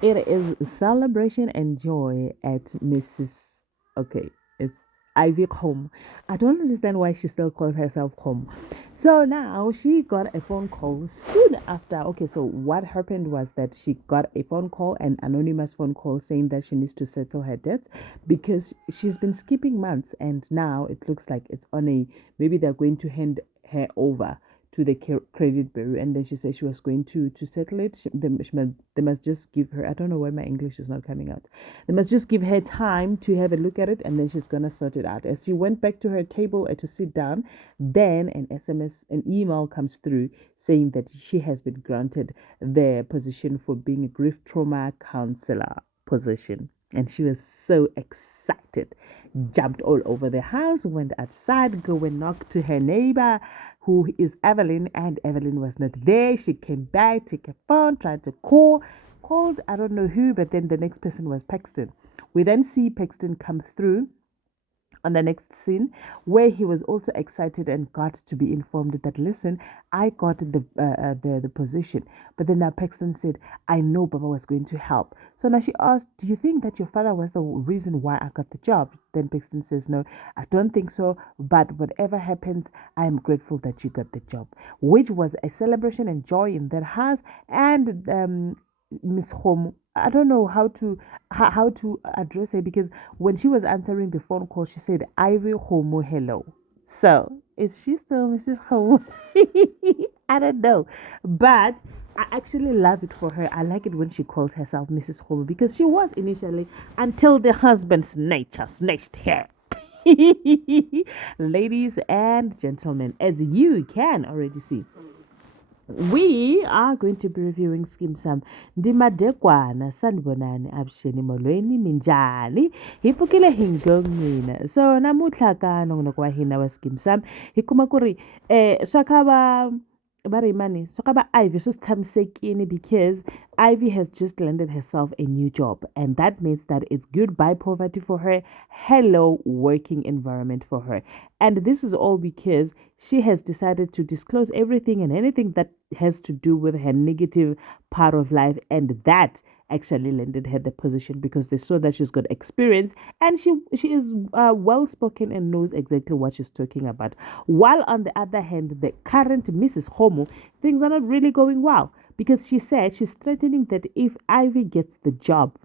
It is celebration and joy at Mrs. Okay, it's Ivy home. I don't understand why she still calls herself home. So now she got a phone call soon after. Okay, so what happened was that she got a phone call, an anonymous phone call saying that she needs to settle her debts because she's been skipping months and now it looks like it's on a maybe they're going to hand her over to the credit bureau, and then she said she was going to settle it. They must just give her, I don't know why my English is not coming out. They must just give her time to have a look at it, and then she's gonna sort it out. As she went back to her table to sit down, then an email comes through saying that she has been granted the position for being a grief trauma counselor position. And she was so excited, jumped all over the house, went outside, go and knock to her neighbor, who is Evelyn, and Evelyn was not there. She came back, took a phone, tried to called, I don't know who, but then the next person was Paxton. We then see Paxton come through on the next scene where he was also excited and got to be informed that listen, I got the position. But then now Paxton said, I know Baba was going to help. So now she asked, do you think that your father was the reason why I got the job? Then Paxton says, no, I don't think so, but whatever happens, I am grateful that you got the job, which was a celebration and joy in their house. And Miss Home, I don't know how to address her because when she was answering the phone call, she said, Ivy Homo, hello. So, is she still Mrs. Homo? I don't know. But I actually love it for her. I like it when she calls herself Mrs. Homo because she was initially until the husband's nature snatched her. Ladies and gentlemen, as you can already see, we are going to be reviewing Skim Sam Ndimadekwana Sanbonani Absheni Molweni Minjani Hipukile Hingongina. So namutlha ka nongonoko wa hina wa Skim Sam hi kuma ku ri swakava Barimani, Sokaba Ivy just tshamisekile because Ivy has just landed herself a new job, and that means that it's goodbye poverty for her, hello working environment for her. And this is all because she has decided to disclose everything and anything that has to do with her negative part of life, and that actually landed her the position because they saw that she's got experience and she is well spoken and knows exactly what she's talking about. While on the other hand, the current Mrs. Homo, things are not really going well because she said she's threatening that if Ivy gets the job,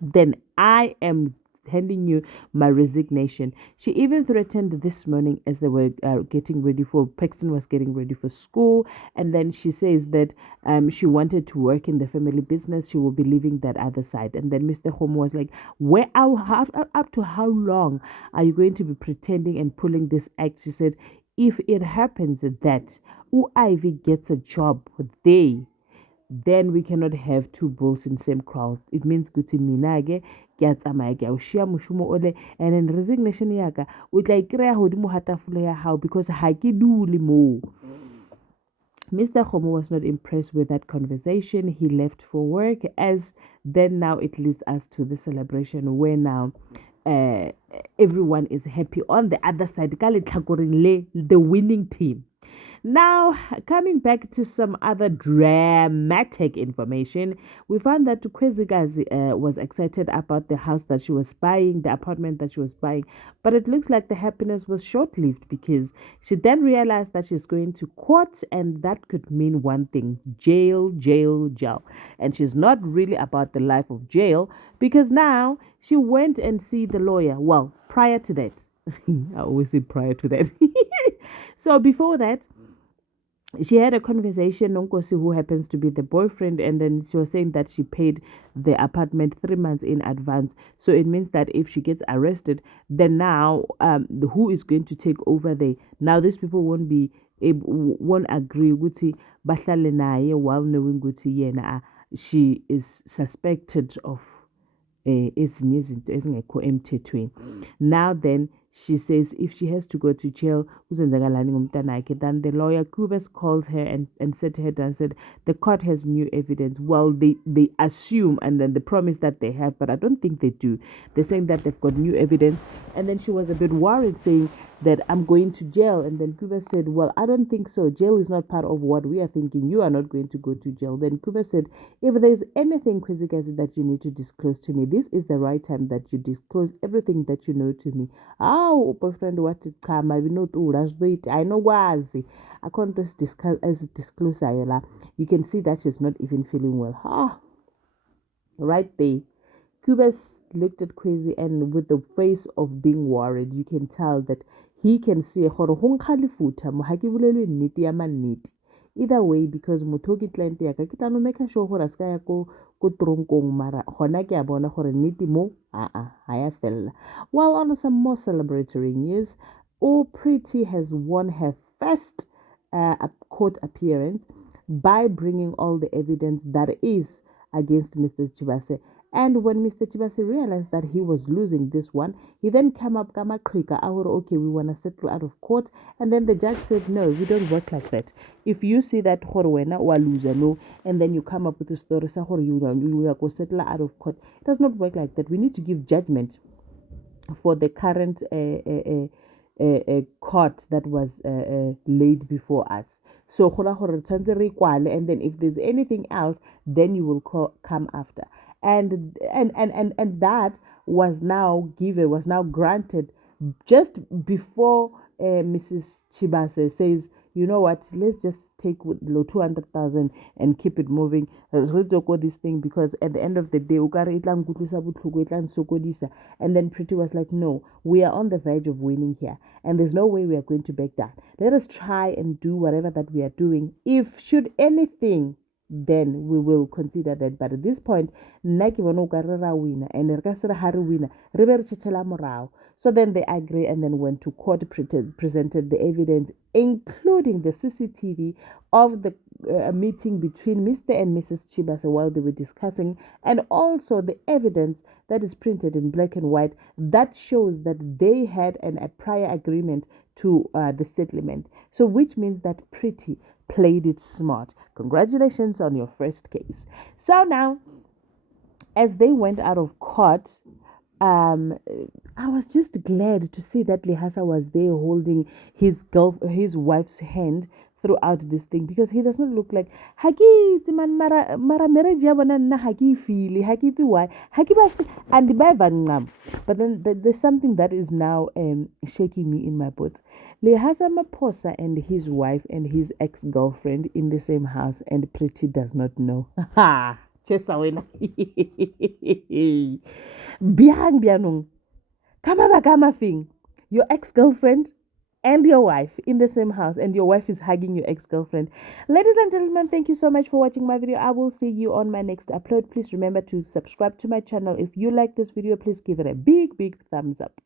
then I am handing you my resignation. She even threatened this morning as they were getting ready for, Paxton was getting ready for school. And then she says that she wanted to work in the family business. She will be leaving that other side. And then Mr. Homo was like, where up to how long are you going to be pretending and pulling this act? She said, if it happens that Ivy gets a job, then we cannot have two bulls in the same crowd. It means kuti mina ke ke a tsamaya ke a o shia moshomo ole, and then resignation yaka o tla ikreya godimo ha tafulo ya hao because ha ke dule moo. Mr. Homo was not impressed with that conversation. He left for work. As then now it leads us to the celebration where now uh, everyone is happy on the other side. Ka letlhakoreng le, the winning team. Now, coming back to some other dramatic information, we found that Kwezikazi was excited about the house that she was buying, the apartment that she was buying, but it looks like the happiness was short lived because she then realized that she's going to court, and that could mean one thing: jail, jail, jail. And she's not really about the life of jail because now she went and see the lawyer. Well, prior to that, I always say prior to that. So before that, she had a conversation Nonkosi, who happens to be the boyfriend, and then she was saying that she paid the apartment 3 months in advance. So it means that if she gets arrested, then now who is going to take over there? Now these people won't agree Guti bahlale naye while knowing Guti yena she is suspected of ezinye izinto ezingekho emthethweni. Now then, she says if she has to go to jail, kuzenzakalani ngomntanakhe. Then the lawyer Kubes calls her and said to her and said the court has new evidence. Well, they assume and then they promise that they have, but I don't think they do. They're saying that they've got new evidence, and then she was a bit worried, saying that I'm going to jail. And then Kuba said, well, I don't think so. Jail is not part of what we are thinking. You are not going to go to jail. Then Kuba said, if there's anything, Kwezikazi, that you need to disclose to me, this is the right time that you disclose everything that you know to me. Oh, boyfriend, what it come? I know I know wazi. I can't just disclose Ayola. You can see that she's not even feeling well. Right there. Cubas looked at Kwezi, and with the face of being worried, you can tell that he can see either way, because motoki client ya ka kita no make sure gore ska ya ko tronkong, mara gona ke a bona gore nnete mo ha ya fella. While on some more celebratory news, Pretty has won her first court appearance by bringing all the evidence that is against Mr. Chibase. And when Mr. Chibase realized that he was losing this one, he then came up kama krika, okay, we want to settle out of court. And then the judge said, no, we don't work like that. If you see that wena wa loser, no, and then you come up with a story, sa you go settle out of court, it does not work like that. We need to give judgment for the current court that was laid before us. So and then if there's anything else, then you will come after. And that was now granted just before Mrs. Chibase says, you know what, let's just take with 200,000 and keep it moving. This thing, because at the end of the day, and then Pretty was like, no, we are on the verge of winning here, and there's no way we are going to back down. Let us try and do whatever that we are doing. If should anything, then we will consider that. But at this point, winner and so then they agree and then went to court, presented the evidence, including the CCTV of the meeting between Mr. and Mrs. Chibase while they were discussing, and also the evidence that is printed in black and white that shows that they had a prior agreement to the settlement. So which means that Pretty played it smart. Congratulations on your first case. So now, as they went out of court, I was just glad to see that Lehasa was there holding his wife's hand throughout this thing, because he does not look like haki man mara marriage ya bona nna haki feel haki why haki ba and ba van. But then there's something that is now shaking me in my boots. Lehasa Maposa and his wife and his ex-girlfriend in the same house, and Pretty does not know. Ha! Chesa wena. Bianong. Kama thing. Your ex-girlfriend and your wife in the same house, and your wife is hugging your ex-girlfriend. Ladies and gentlemen, thank you so much for watching my video. I will see you on my next upload. Please remember to subscribe to my channel. If you like this video, please give it a big thumbs up.